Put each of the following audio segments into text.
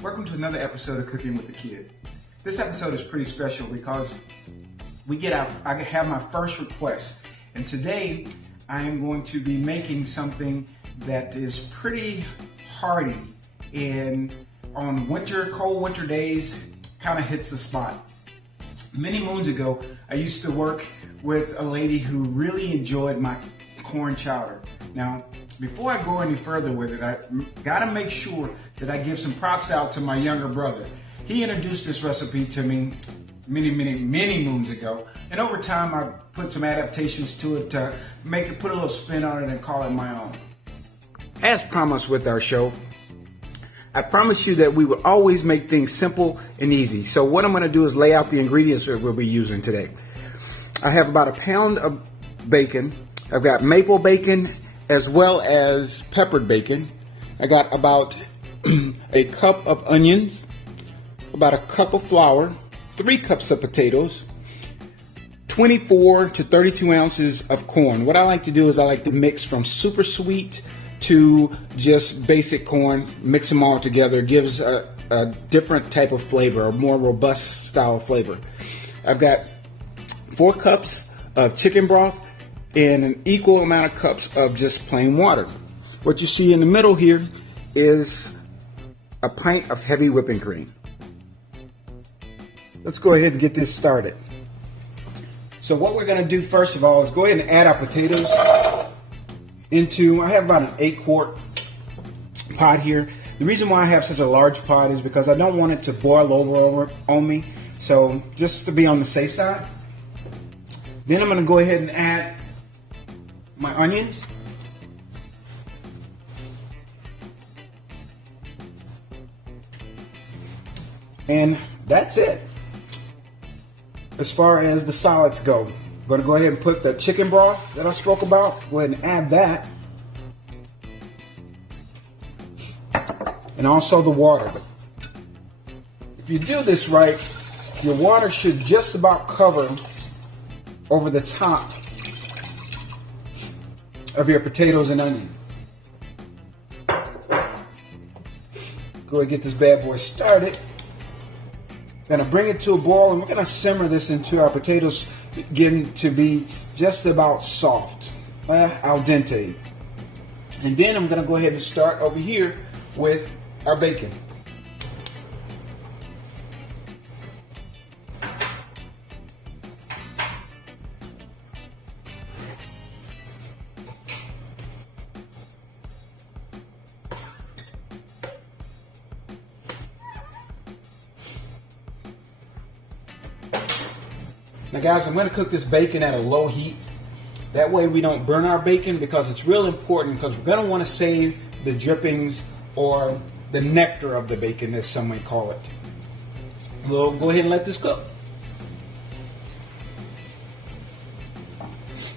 Welcome to another episode of Cooking with the Kid. This episode is pretty special because I have my first request, and today I am going to be making something that is pretty hearty and on cold winter days kind of hits the spot. Many moons ago, I used to work with a lady who really enjoyed my corn chowder. Now, before I go any further with it, I gotta make sure that I give some props out to my younger brother. He introduced this recipe to me many moons ago, and over time I put some adaptations to it to put a little spin on it and call it my own. As promised with our show, I promised you that we would always make things simple and easy. So what I'm gonna do is lay out the ingredients that we'll be using today. I have about a pound of bacon. I've got maple bacon as well as peppered bacon. I got about a cup of onions, about a cup of flour, 3 cups of potatoes, 24 to 32 ounces of corn. What I like to do is I like to mix from super sweet to just basic corn, mix them all together. It gives a different type of flavor, a more robust style of flavor. I've got 4 cups of chicken broth and an equal amount of cups of just plain water. What you see in the middle here is a pint of heavy whipping cream. Let's go ahead and get this started. So what we're going to do first of all is go ahead and add our potatoes I have about an 8-quart pot here. The reason why I have such a large pot is because I don't want it to boil over on me. So just to be on the safe side. Then I'm going to go ahead and add my onions. And that's it. As far as the solids go, I'm going to go ahead and put the chicken broth that I spoke about. Go ahead and add that. And also the water. If you do this right, your water should just about cover over the top of your potatoes and onion. Go ahead and get this bad boy started. Gonna bring it to a boil, and we're gonna simmer this until our potatoes begin to be just about soft, al dente. And then I'm gonna go ahead and start over here with our bacon. Now guys, I'm going to cook this bacon at a low heat. That way we don't burn our bacon, because it's real important, because we're going to want to save the drippings or the nectar of the bacon, as some may call it. We'll go ahead and let this cook. As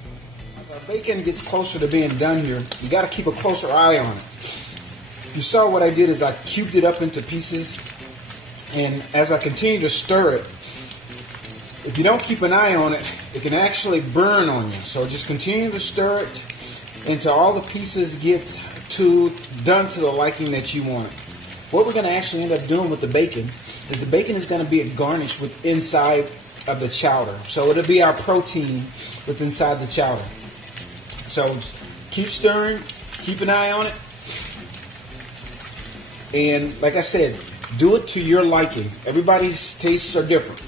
our bacon gets closer to being done here, you got to keep a closer eye on it. You saw what I did is I cubed it up into pieces, and as I continue to stir it, if you don't keep an eye on it, it can actually burn on you. So just continue to stir it until all the pieces get done to the liking that you want. What we're going to actually end up doing with the bacon is the bacon is going to be a garnish with inside of the chowder. So it'll be our protein with inside the chowder. So keep stirring, keep an eye on it. And like I said, do it to your liking. Everybody's tastes are different.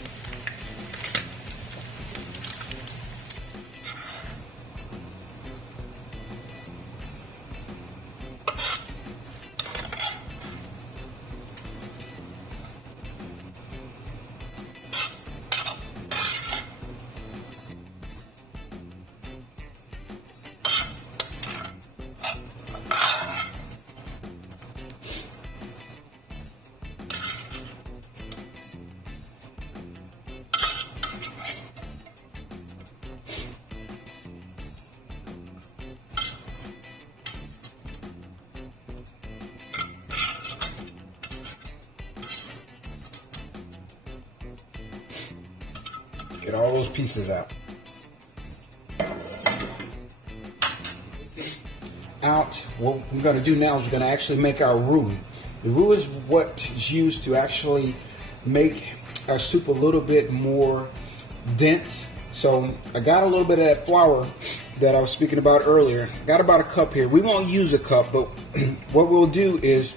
Get all those pieces out. What we're going to do now is we're going to actually make our roux. The roux is what is used to actually make our soup a little bit more dense. So I got a little bit of that flour that I was speaking about earlier. Got about a cup here. We won't use a cup, but what we'll do is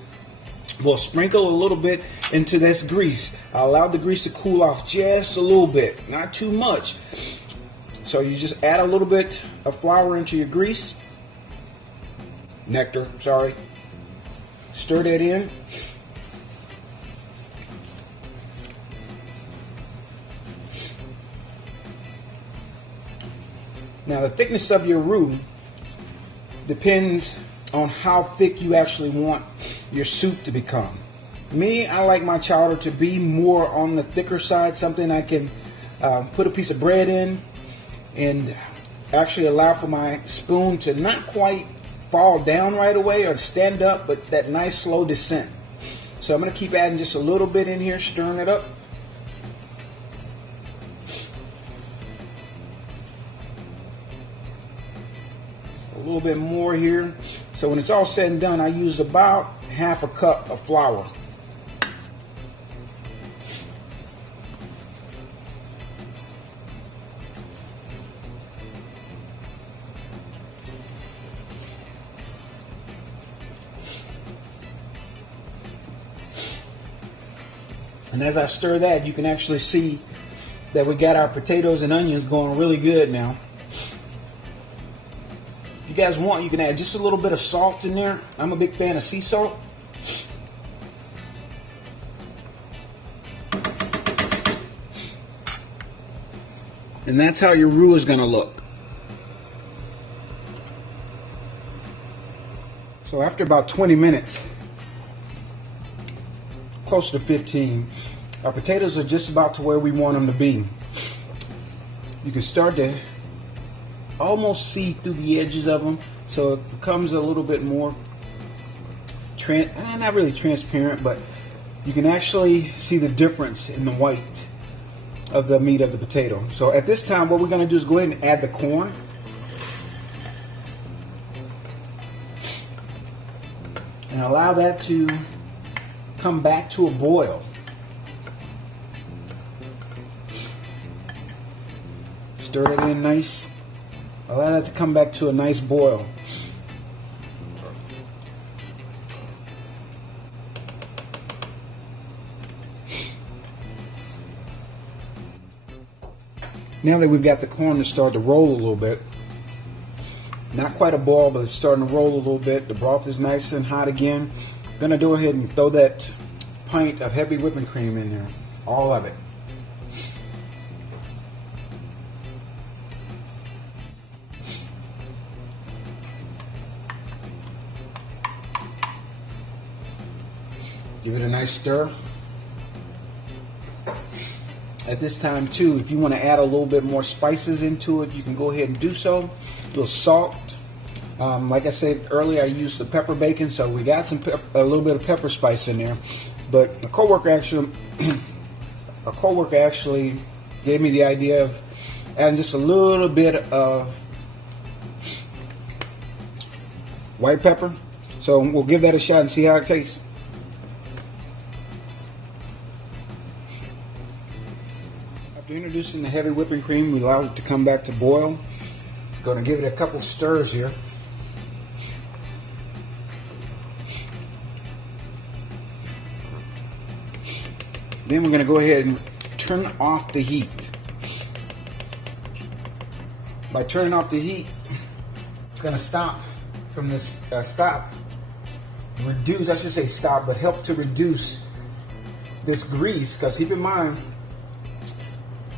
we'll sprinkle a little bit into this grease. I'll allow the grease to cool off just a little bit, not too much. So you just add a little bit of flour into your grease. Nectar, sorry. Stir that in. Now the thickness of your roux depends on how thick you actually want your soup to become. Me, I like my chowder to be more on the thicker side, something I can put a piece of bread in and actually allow for my spoon to not quite fall down right away or stand up, but that nice slow descent. So I'm going to keep adding just a little bit in here, stirring it up. A little bit more here. So when it's all said and done, I used about half a cup of flour. And as I stir that, you can actually see that we got our potatoes and onions going really good now. If you guys want, you can add just a little bit of salt in there. I'm a big fan of sea salt. And that's how your roux is going to look. So after about 20 minutes, close to 15, our potatoes are just about to where we want them to be. You can start to almost see through the edges of them, so it becomes a little bit more not really transparent, but you can actually see the difference in the white of the meat of the potato. So at this time, what we're going to do is go ahead and add the corn. And allow that to come back to a boil. Stir it in nice. Allow that to come back to a nice boil. Now that we've got the corn to start to roll a little bit, not quite a boil, but it's starting to roll a little bit. The broth is nice and hot again. I'm gonna go ahead and throw that pint of heavy whipping cream in there, all of it. Give it a nice stir. At this time too, if you want to add a little bit more spices into it, you can go ahead and do so. A little salt. Like I said earlier, I used the pepper bacon, so we got a little bit of pepper spice in there. But a coworker actually gave me the idea of adding just a little bit of white pepper. So we'll give that a shot and see how it tastes. After introducing the heavy whipping cream, we allowed it to come back to boil. Going to give it a couple stirs here. Then we're going to go ahead and turn off the heat. By turning off the heat, it's going to stop from this reduce, I should say stop, but help to reduce this grease, because keep in mind,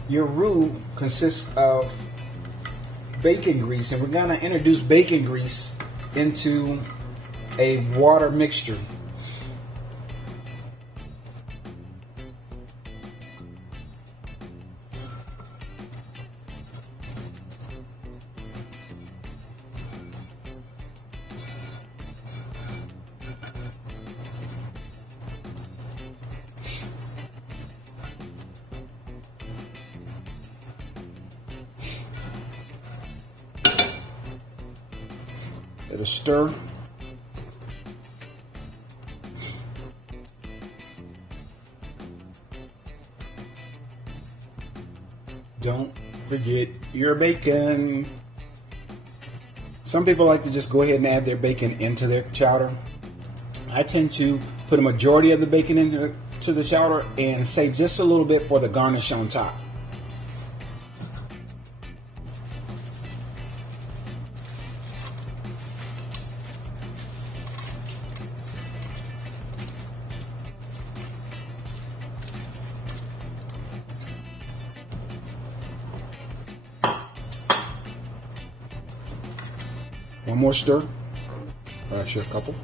your roux consists of bacon grease, and we're going to introduce bacon grease into a water mixture. Let it stir. Don't forget your bacon. Some people like to just go ahead and add their bacon into their chowder. I tend to put a majority of the bacon into the chowder and save just a little bit for the garnish on top. One more stir. Actually, a couple.